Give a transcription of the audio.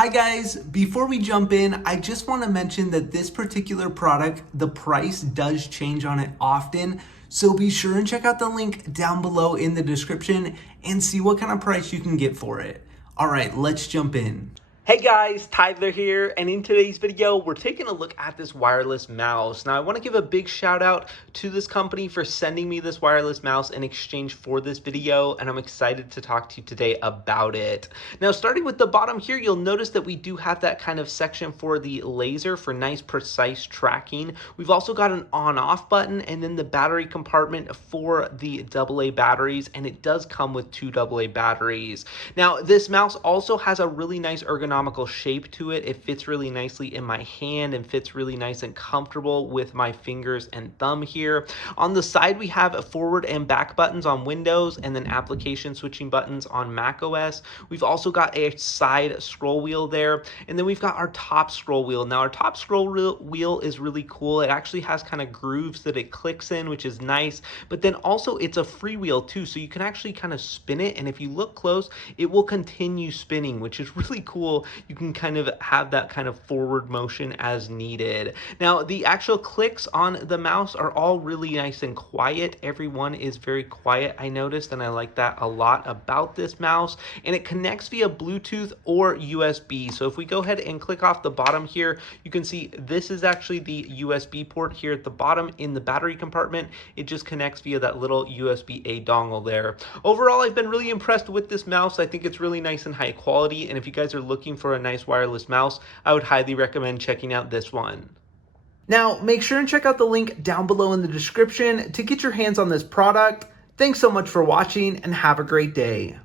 Hi guys, before we jump in, I just want to mention that this particular product, the price does change on it often. So be sure and check out the link down below in the description and see what kind of price you can get for it. All right, let's jump in. Hey guys, Tyler here, and in today's video, we're taking a look at this wireless mouse. Now, I want to give a big shout out to this company for sending me this wireless mouse in exchange for this video, and I'm excited to talk to you today about it. Now, starting with the bottom here, you'll notice that we do have that kind of section for the laser for nice, precise tracking. We've also got an on-off button, and then the battery compartment for the AA batteries, and it does come with two AA batteries. Now, this mouse also has a really nice ergonomic shape to it. It fits really nicely in my hand and fits really nice and comfortable with my fingers and thumb here. On the side, we have forward and back buttons on Windows and then application switching buttons on Mac OS. We've also got a side scroll wheel there, and then we've got our top scroll wheel. Now, our top scroll wheel is really cool. It actually has kind of grooves that it clicks in, which is nice, but then also it's a free wheel too, so you can actually kind of spin it, and if you look close, it will continue spinning, which is really cool. You can kind of have that kind of forward motion as needed. Now, the actual clicks on the mouse are all really nice and quiet. Everyone is very quiet, I noticed, and I like that a lot about this mouse. And it connects via Bluetooth or USB. So if we go ahead and click off the bottom here, you can see this is actually the USB port here at the bottom in the battery compartment. It just connects via that little USB-A dongle there. Overall, I've been really impressed with this mouse. I think it's really nice and high quality, and if you guys are looking for a nice wireless mouse, I would highly recommend checking out this one. Now, make sure and check out the link down below in the description to get your hands on this product. Thanks so much for watching and have a great day.